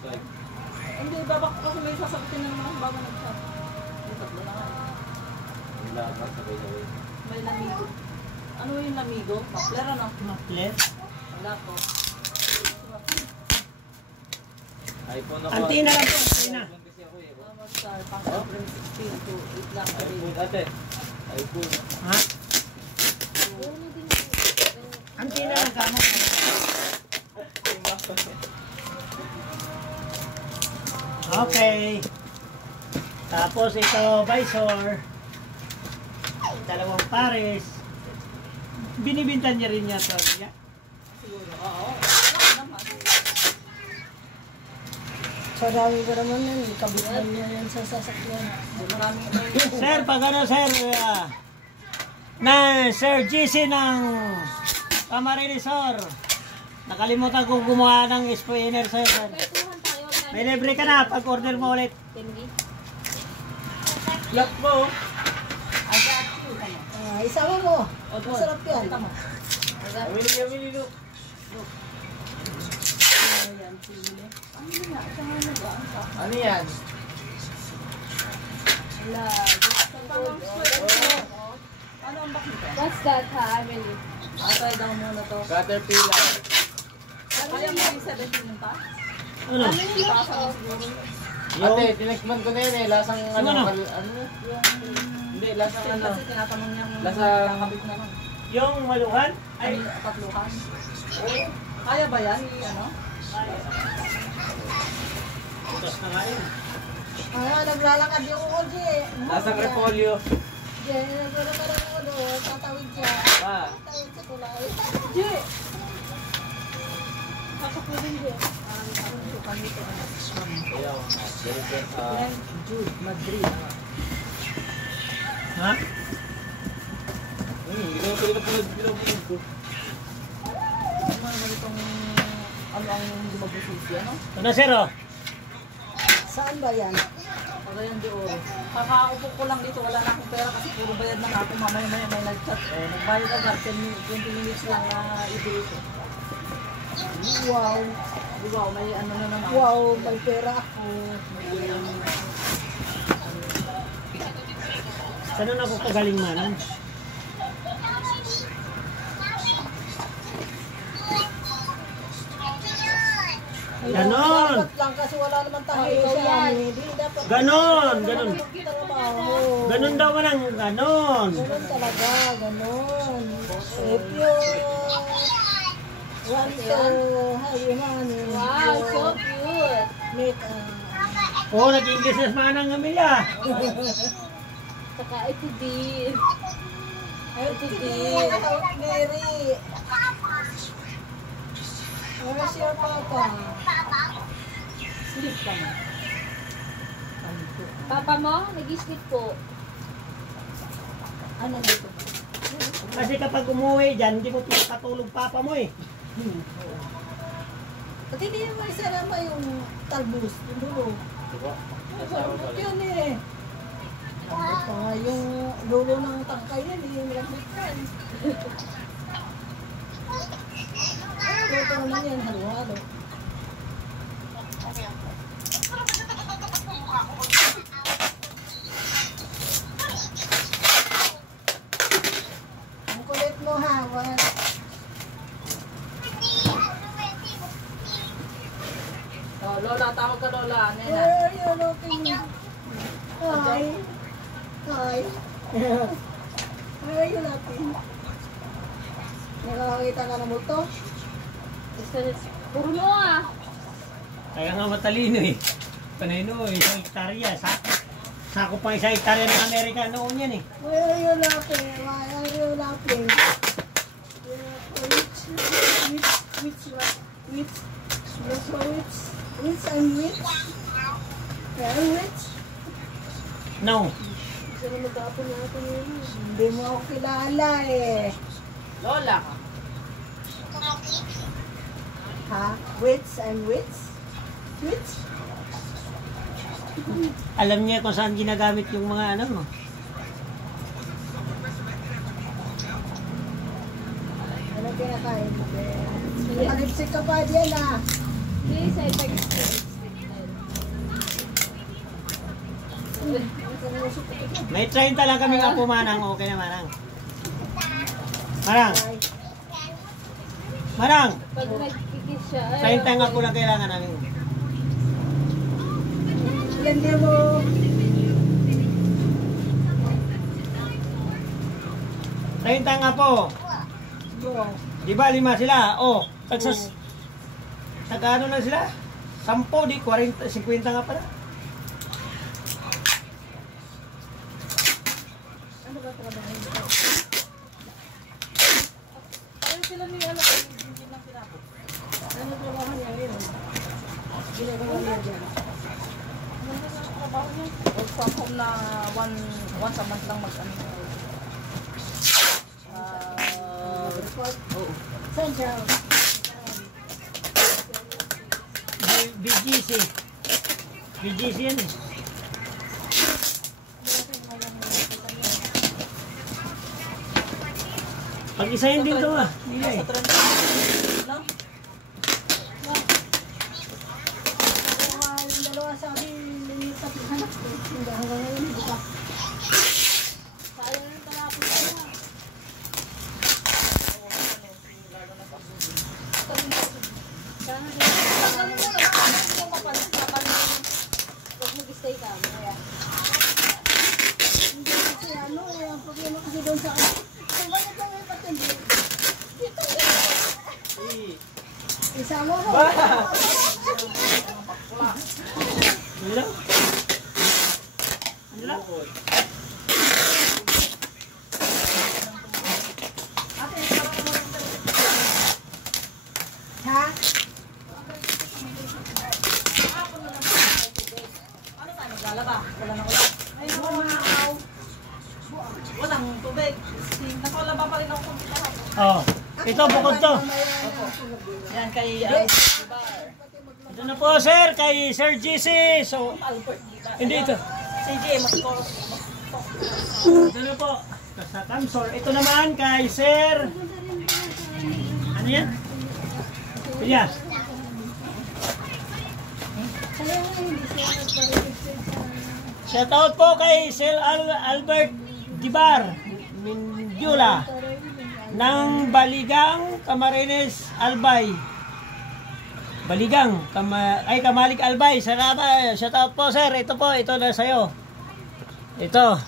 Hindi, babak kasi may sasagutin na naman bago nag-shop. Yung tatlo na nga. Wala ka, sabay-sabay. May lamigo. Ano yung lamigo? Mapler ano? Mapler? Wala po. iPhone ako. Antina lang po, antina. Pang April 16 to 8 lang. iPhone ate. iPhone. Ha? Antina lang kamo. Okay. Tapos ito, visor. Dalawang pares. Binibintan niya rin niya ito. Siguro, oo. Sa dami ko naman yan, kabitan niya yan sa sasakyan. Maraming Sir, pag ano, sir, Sir GC ng Camarinesor. Nakalimutan kong gumawa ng spoiler, sir. May libre ka na pag order mo ulit. Lock mo. Isama mo. Masarap yan. Amili, look. Ano yan? Ano ang bak nito? What's that, ha, Emily? Try daw muna to. Caterpillar. Kaya mo yung 17 yung ta? Ano? Pasa mo siguro. Ate, tinikman ko na yun eh. Lasang ano? Ano? Hindi, lasang ano? Kasi tinatanong niyang Lasang- kakabit na nun. Yung maluhan? Ay, Ay, tatluhan. Kaya ba yan? Ano? utos na nga yun. Naglalakad yung OJ. Lasang repolyo. Diyan, naglalakad ako doon. Tatawid siya. Ah. Tatawid sa kulay. Di! Kakapulin di. Sukan nito. Ayaw. Ganito sa... Jude, Madrid. Ha? Hindi ko pinapulad ko. Ano naman itong... Ano ang gumagusisi, ano? Ano, sir, oh? Saan ba yan? Pagayan de oro. Kakaupo ko lang dito, wala na akong pera kasi puro bayad na ako. Mamaya may nag-chat. Nagbayad agad, 20 minutes lang na ibigay ko. Wow. Wow, may ano na naman. Wow, may pera ako. Saan na ako pagaling manan? Ganon! Dapat lang kasi wala naman tayo sa amin. Hindi dapat. Ganon! Ganon! Trabaho. Ganon daw man ang ganon! Ganon talaga, ganon. If you want to have money, Wow, so cute. make Oo, naging businessman ang Amelia. Saka ito din. Ito din. Mary. Where's your papa? Sleep ka na. Papa mo, nag-sleep po. Ano dito? Kasi kapag umuwi dyan, hindi mo pinapatulog papa mo eh. Pati hindi naman isa naman yung talbos. Yung dulo. Diba? Ano yun eh? Ano pa nga yung dulo ng tangkay yan, yung nag-friend. Ito naman yan, halo-halo. Ang kulit mo ha, what? Oh, Lola, tawag ka Lola. Nena. Where are you looking? Hi. Hi. Where are you looking? Nakakakita ka ng multo? Puro mo ah. Kaya nga matalino eh. Panay no, isang hektarya. Sako pang isang hektarya ng Amerika noon yan eh. Where are you laughing? Why are you laughing? Which and which? And which? No. Sino magkapon natin yun? Hindi mo ako kilala eh. Lola ka. Ha? Which and which? Which? Alam niya kung saan ginagamit yung mga ano. Ano kinakain mo? Nalipsik ka pa dyan ah. Please, I text you. May 30 lang kami nga po, Manang. Okay na, Manang. Manang. Manang. Pag nagkikis siya, 30 nga po lang kailangan namin. Yan din mo. Tainta nga po. Di ba 5 sila? Oh, tagsas. Nag-ano na sila? 10, di 40, 50 nga pala. Ano ba trabaho nito? Ayun sila ni ano, hindi lang pinapot. Ano trabaho niya ngayon? Ginagawa niya dyan. Ano na ang trabaho niya? Work from home na once a month lang mag-ano. Oo. Saan siya? BGC. BGC yan eh. Pag-isahin din to ah. Sa trend. No? Yung dalawa sa akin, nilipat yung hanap ko. Yung dalawa ngayon, hindi pa. sayang yung talapos niya. Sana huwag mag-stay ka. Kaya, Hindi kasi ano, ang problema kasi doon sa akin. Kung bakit lang may patindi? Isama mo. Ano lang? Ano lang? Ha? Ano tayo maglalaba? Wala na ulan. Ay, naku, maaw. Walang tubig. Nakalaba pa rin ako kung kahapon. Oh, ito bukod to. Yan kay Bar. Ito na po sir, kay Sir GC. So, Albert. hindi ito. CJ, Mascos. Ito na po. Sa Tamsor. Ito naman kay Sir. Ano yan? Yes. Shout out po kay Sir Albert Gibar Mindula ng Baligang Camarines Albay. Baligang Kamalig Albay. Salamat. Shout out po sir. Ito po, ito na sa'yo. Ito.